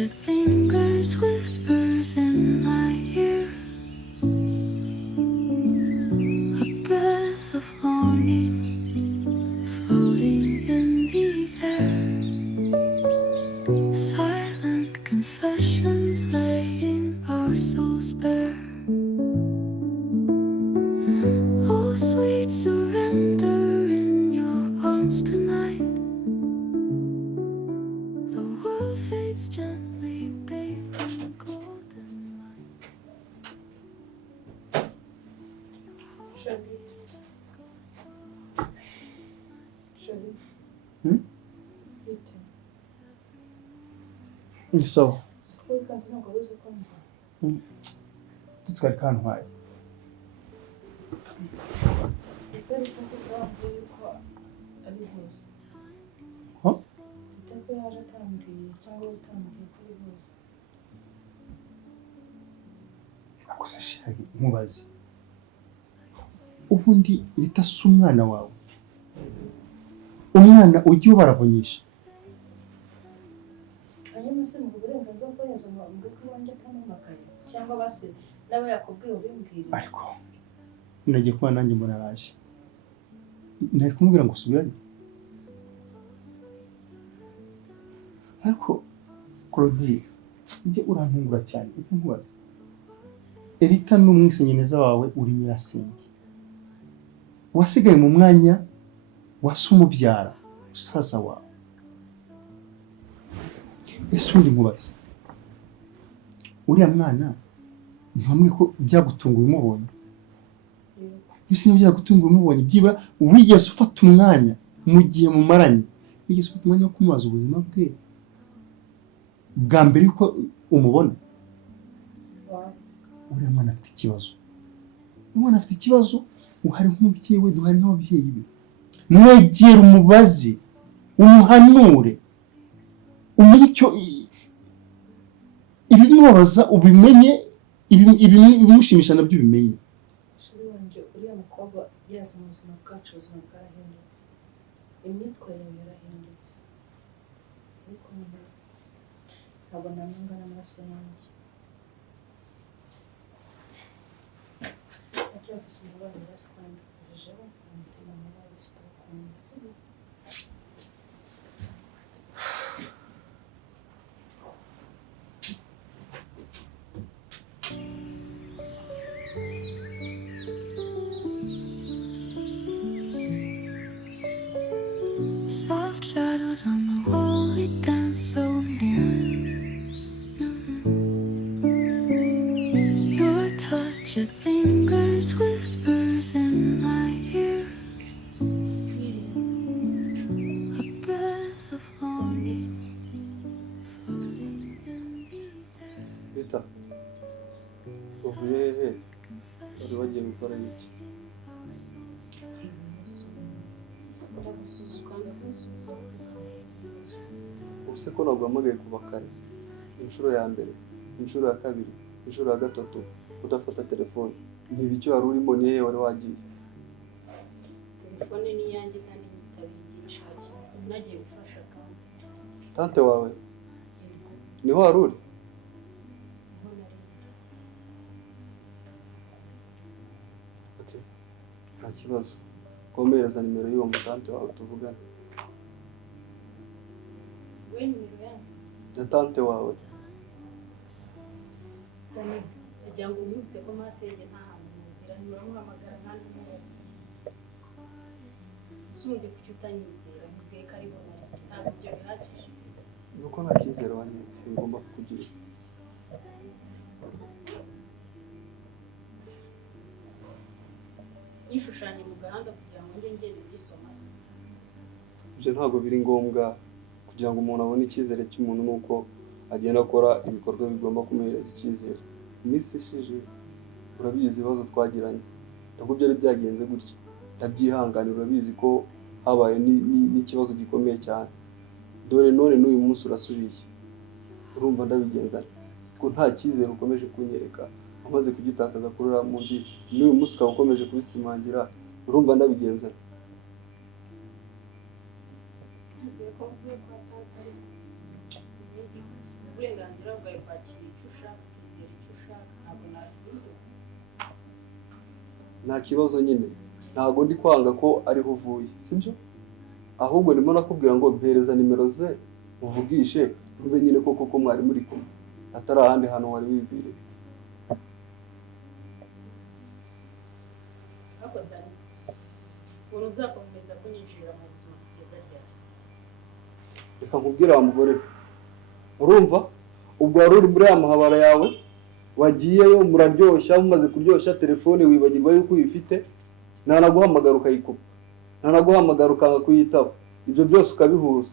it lingers, whispers in my ear. A breath of longing floating in the air. Silent confessions laying our souls bare. Oh, sweet surrender in your arms tonight. The world fades gently, bathed in golden light. So, it's got kind of high. Huh? Akose shari mubazi. Ubundi litasa umwana wawe. Umwana ugiye baravonyisha. Hanyuma se mu burenganzira bwo kweza ngo wanjye atamamakaye cyangwa base nawe yakubwiye ubimbwira. Ariko nagiye kuba nanjye muraraje. Nari kumubwira ngo subirayo. Ariko Claudie, njye urantungura cyane, icyo nkubaza. Erita n'umwisenyeneza wawe uri nyirasenge. Wasigaye mu mwanya wase umubyara usaza wawe. Ese undi nkubaza. Uriya mwana ni hamwe ko byagutunguye umubonye. Ese niba byagutunguye umubonye byibura wigeze ufata umwanya mu gihe mumaranye. Wigeze ufata umwanya wo kumubaza ubuzima bwe. Bwa mbere yuko umubona. Uriya mwana afite ikibazo. Umwana afite ikibazo, uhari nk'umubyeyi we, duhari nk'ababyeyi be. Mwegera umubaze, umuhanure. Umenye icyo ibimubaza ubimenye, ibimushimisha nabyo ubimenye. Shuri wanjye uriya mukobwa yaza mu buzima bwacu, ubuzima bwarahindutse. Imyitwarire yarahindutse. Ariko ntabwo namwanga n'amaraso yanjye. Yavuze ngo bari basitandukije umutima mubi w'isitokunda. Soft shadows on the wall, we dance so near. Your touch, it lingers, whispers in my ear. A breath of longing floating in the air. Bita, uvuye he? Wari wagiye gukora iki? Ubuse ko naguhamagaye kuva kare, inshuro ya mbere, inshuro ya kabiri, inshuro ya gatatu, udafata telefone. Ntibicyo wari urimo ni hehe wari wagiye? Telefone ni yanjye kandi nitabigisha cyane. Nagiye gufasha kandi. Tante wawe? Niho wari uri? Okay. Nta kibazo. Komereza nimero y'uwo mutante wawe tuvugana. We nimero yanjye? Ya tante wawe. Kandi ajya ngo umwibutse ko masenge nta hantu muzira, nturamuhamagara kandi umubaza. Sundi kuki utanyizera mbwiye ko ari wowe. Ntabwo ibyo bihagije. Nuko nta cyizere wanyitse ngomba kukugira. Yishushanya mu gahanga kugira ngo ngende byisoma se. Ibyo ntabwo biri ngombwa kugira ngo umuntu abone icyizere cy'umuntu nuko agenda akora ibikorwa bigomba kumuhereza icyizere. Iminsi ishije urabizi ibibazo twagiranye. Ntabwo byari byagenze gutya. Ndabyihanganira, urabizi ko habaye n'ikibazo gikomeye cyane. Dore none n'uyu munsi urasubiye. Urumva ndabigenza ko nta cyizere ukomeje kunyereka. Amaze kugitakaza kurura mu nzi, n'uyu munsi ukaba ukomeje kubisimangira. Urumva ndabigenza. ibindi uburenganzira bwawe kwakira icyo ushaka kwizera icyo ushaka ntabwo nabihindura. nta kibazo nyine ntabwo ndi kwanga ko ariho uvuye sibyo ahubwo ndimo nakubwira ngo mpereza nimero ze uvugishe umve nyine koko mwari muri kumwe atari ahandi hantu wari wibwire. ariko Dani umuntu uzakomeza kunyinjirira mu buzima kugeza ryari? Reka nkubwire wa mugore urumva ubwo wari uri muri ya mahabara yawe wagiyeyo muraryoshya mumaze kuryoshya telefone wibagirwa yuko uyifite ntanaguhamagara ukayikupa ntanaguhamagara ukanga kuyitaba ibyo byose ukabihuza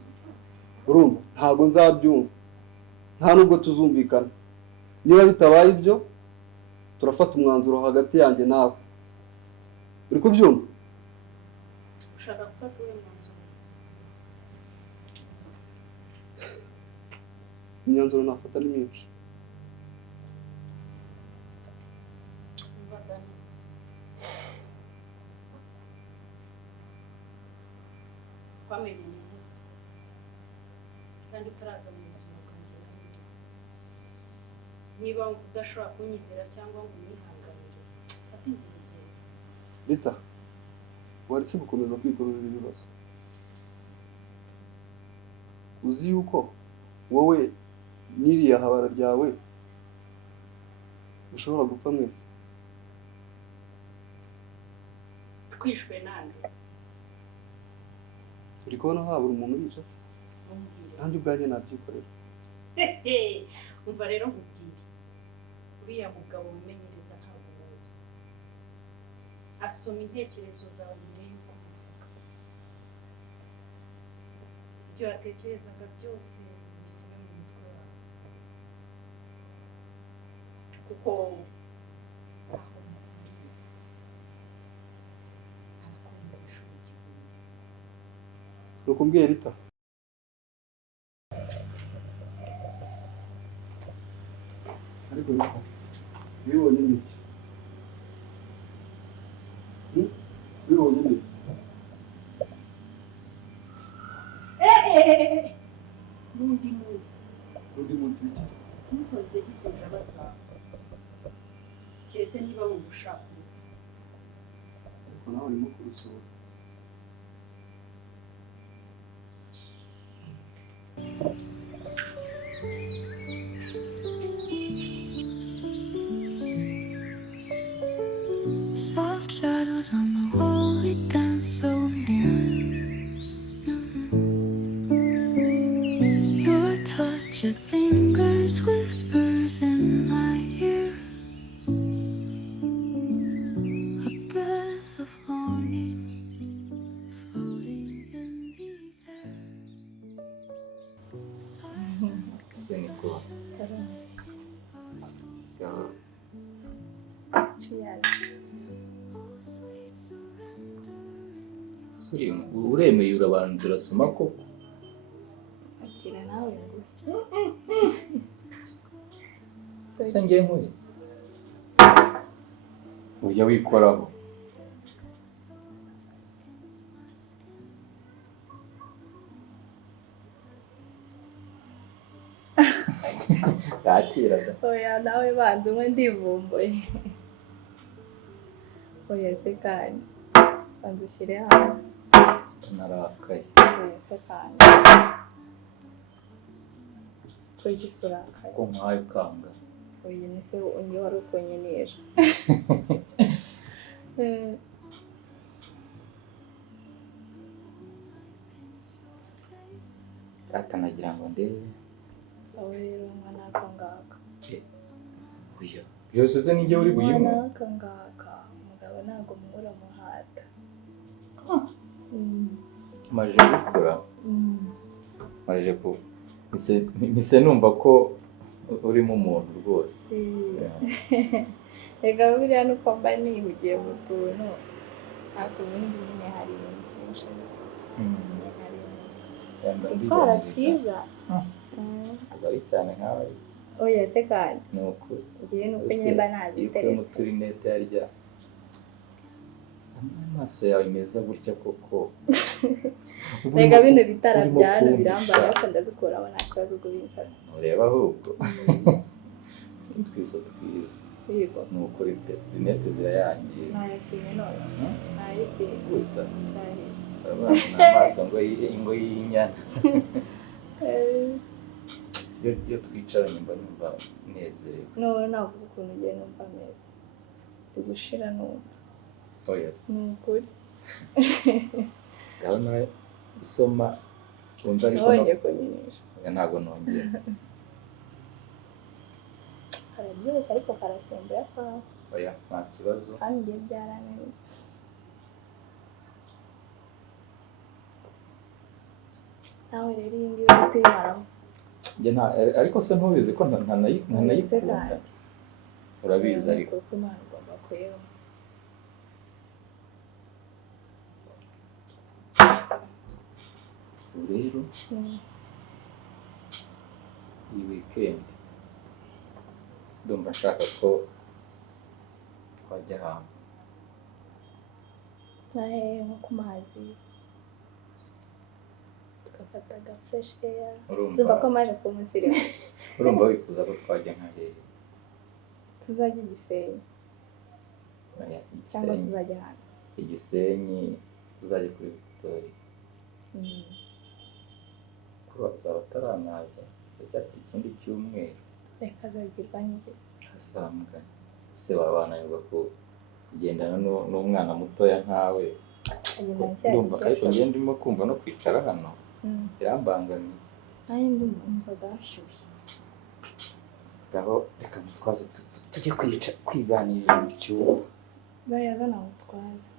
urumva ntabwo nzabyumva nta nubwo tuzumvikana niba bitabaye ibyo turafata umwanzuro hagati yanjye nawe uri kubyumva? ushaka gufata uwo mwanzuro? imyanzuro nafata ni myinshi. umva Dani twamenye umunsi kandi utaraza mu buzima bwanjye n'undi niba udashobora kunyizera cyangwa ngo unihanganire fata inzira ugende. Rita waretse gukomeza kwikururira ibibazo uzi yuko wowe n'iriya habara ryawe ushobora gupfa mwese twishwe nande? uri kubona habura umuntu wica se Umbwire. nanjye ubwanjye nabyikorera. umva rero nkubwire uriya mugabo wimenyereza ntabwo muzi asoma intekerezo zawe mbere y'uko uvuga ibyo watekerezaga byose bisibe mu mutwe wawe kuko aho mukuriye abakunzi ishuri igihumbi. Nukumbwiye Rita ariko Rita bibonye n'iki bibonye n'iki n'undi munsi undi munsi iki ntukoze izo jaba zawe keretse niba wumva ushaka urupfu. ariko nawe urimo kurusura. Soft shadows on the wall, we dance so near. Your touch, it lingers, whispers in my ear. A breath of longing, floating in the air. Seniko. Suri uremeye urabanza urasoma koko akira nawe ngufi se ngiye nkuye ujya wikoraho yakiraga oya nawe banza umwe ndivumbuye oya se kandi banza ushyire hasi narakaye oya se kandi ko igisura akaye ko nkayo kanga oya ni se undi wari ukunyeneje atanagira ngo ndebe aho rero umwana aka ngaka uya byose se nijye uri buyimwe umwana aka ngaka umugabo ntabwo muhora muhata maje gukura maje ku mise numva ko urimo umuntu rwose reka buriya nuko mba nihugiye mu tuntu ariko ubundi nyine hari ibintu byinshi utwara twiza ari cyane nkawe oya se kandi nuko ngiye nuko nyine mba naziteretse mu turinete harya amaso yawe meza gutya koko rega bino bitara bya hano birambaye ariko ndazikuramo nta kibazo ubwo binsaba ureba ahubwo twiza yego ni ukuri pe rinete zirayangiza ntayasinye none ntayasinye gusa ntayasinye amaso ngo y'inyana iyo twicaranye mba numva nezerewe none navuze ukuntu ugiye numva neza ugushira numva yes ni ukuri ngaho nawe usoma wumva ariko nongeye kunyinisha ntabwo nongera kararyoshye ariko karasembuye kwawe oya nta kibazo kandi ngiye byarananiye nawe rero iyi ngiyi uri tuyimaramo ariko se ntubizi ko ntanayikunda urabizi ariko kuko Imana igomba kuyeba rero iyi weekend ndumva nshaka ko twajya ahantu nahehe nko ku mazi tugafata aga fresh air urumva ko maje kumusirimu urumva wifuza ko twajya nka hehe tuzajya Gisenyi cyangwa tuzajya hanze Igisenyi tuzajya kuri Victoria kuri bazaba taranaza cyafite ikindi cyumweru reka azabwirwa n'igihe asambwa se wabananirwa kugendana n'umwana mutoya nkawe ndumva ariko ngiye ndimo kumva no kwicara hano birambangamiye nanjye ndumva gashyushye ngaho reka mutwaze tujye kwiganirira mu cyumba bayazana mutwaze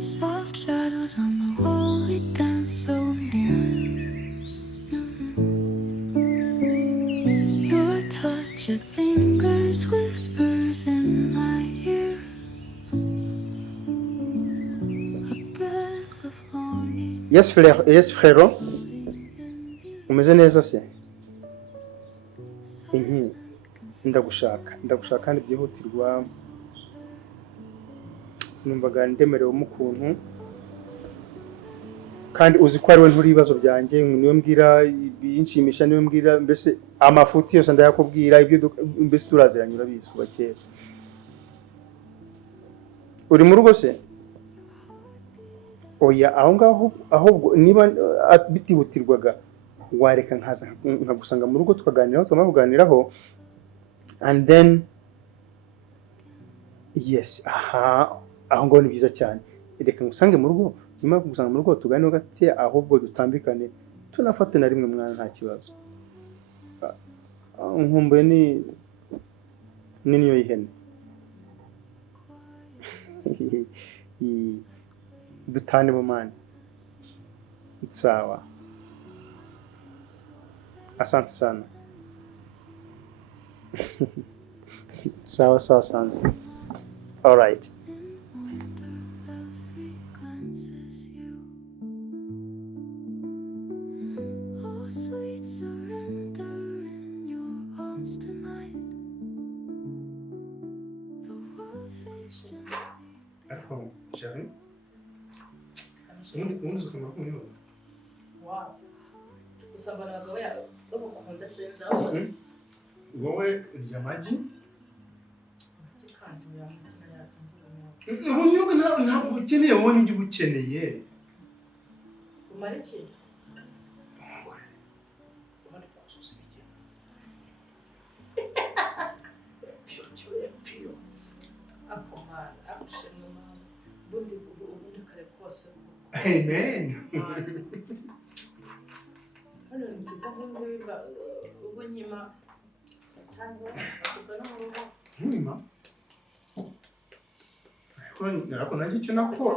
Soft shadows on the wall, we dance so near. Your touch, it lingers, whispers in my ear. A breath of longing. Yes frère umeze neza se ndagushaka kandi byihutirwa numvaga ndemerewe mukuntu kandi uzi ko ari we nturi ibibazo byanjye niyo mbwira binshimisha niyo mbwira mbese amafuti yose ndayakubwira ibyo mbese turaziranye urabizi kuba kera uri mu rugo se oya aho ngaho ahubwo niba bitihutirwaga wareka nkaza nkagusanga mu rugo tukaganiraho tumavuganiraho and then yes aho ngaho ni byiza cyane reka ngusange mu rugo nyuma yo kugusanga mu rugo tuganire gake ahubwo dutambikane tunafate na rimwe mwana nta kibazo nkumbuye ni niyo y'ihene dutane mu mani sawa asante sana sawa sana all right Sweet surrender in your arms tonight. The world fades gently. Chérie, undi ukamara kumwe Wow. Usambana abagabo yawe bagukunda senza wowe urya amagi kandi uyamukina ubunyobwa ntabwo ukeneye wowe n'ibyo ukeneye umara iki akomana akushenye mama bundi kare kose amen hano ni byiza nk'ubu biba ubwo nyima satani bakubwa no mu rugo nyuma ariko nanjye icyo nakora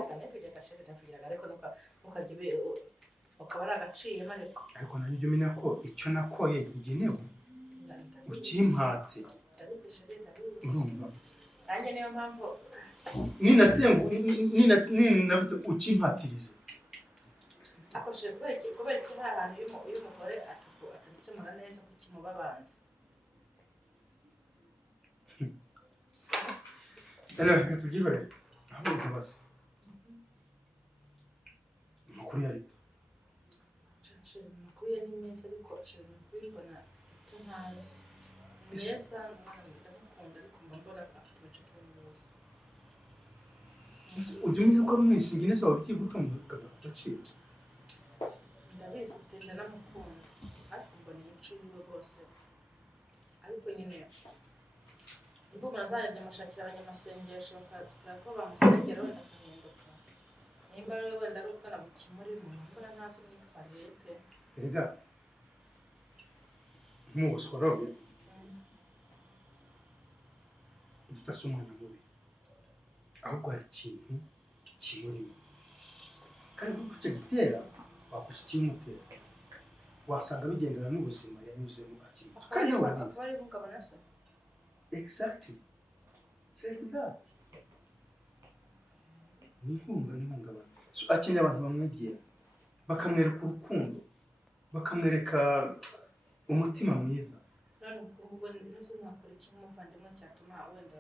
ukaba ari agaciro ariko nanjye ujya umenya ko icyo nakoye kigenewe ukimpate urumva nanjye niyo mpamvu ninatengu ukimpatiriza akoresheje kubera iki hari ahantu iyo umugore atabikemura neza ko kimubabanza. reka tubyibare aho ukabaza amakuru ya leta amakuru ye ni meza ariko ashobora kubibona icyo ntazi ni meza umwana ndamukunda ariko mba mbona afite amacupa meza. ujya umenya ko ari umwishinga ineza wabyibuka mu gaciro ndabizi pe ndanamukunda ariko mbona imico yiwe rwose ariko nyine ubwo umuntu azajya amushakira abanyamasengesho bakatubwira ko bamusengera wenda akahinduka nimba ari we wenda ari ubwana bukimurimo mbona ntazi imyitwarire pe. erega nk'ubusorobe udafashe umwana mubi ahubwo hari ikintu kimurimo kandi kuko icyo gitera wakoze ikimutera wasanga bigendana n'ubuzima yanyuzemo akiri muto kandi nawe akaba ari ihungabana se. exactly it's like that ni ihungabana so akeneye abantu bamwegera bakamwereka urukundo bakamwereka umutima mwiza. none ubwo nzi nakora iki nk'umuvandimwe cyatuma wenda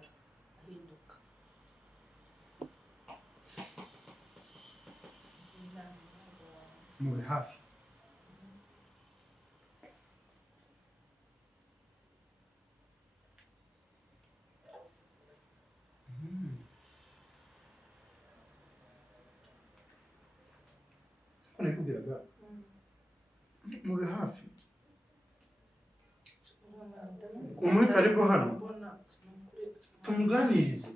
ahinduka. mube hafi ko nakubwiraga mube hafi umurika ariko hano tumuganirize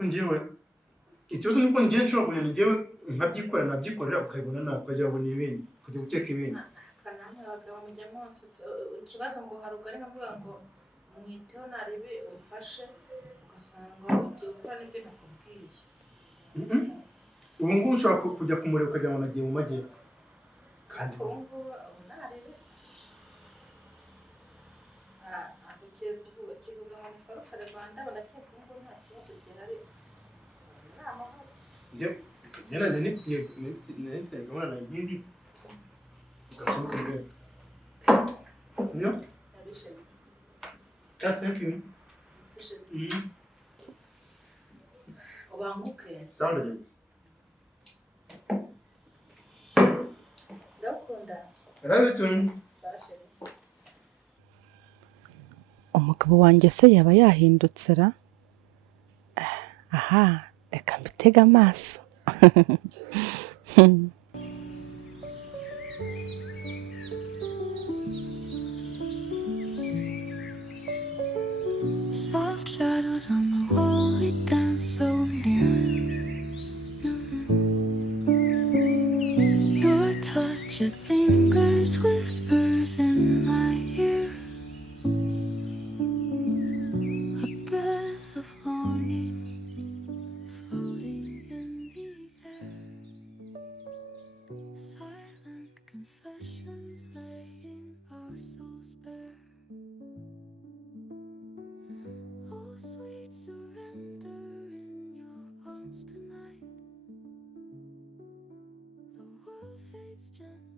njyewe ikibazo nuko ngiye nshobora kugenda njyewe nkabyikorera ukayibona nawe ukagira ngo ni ibindi kujya guteka ibindi kanama abagabo mujya munsi ikibazo ngo harugari nkavuga ngo mwiteho narebe umfashe ugasanga ugiye gukora n'ibyo nakubwiye. ubu ngubu ushobora kujya kumureba ukagira ngo nagiye mu majyepfo kandi ubu ngubu narebe ahugiye kuvuga kivuga ngo nikorokare Rwanda banakeka ubu ngubu nta kibazo gihari ni amahoro. njye nanjye nifitiye gahunda na yindi ugasohoka imbere niyo Yabishimye. thank you ubanguke sound again ndakunda Rabitum. umugabo wanjye se yaba yahindutse ra? Aha reka mbitega amaso. Soft shadows on the wall, we dance so near. Your touch, it lingers, whispers in my ear. A breath of longing, floating in the air. Silent confessions laying our souls bare. Oh, sweet surrender in your arms tonight. The world fades gently.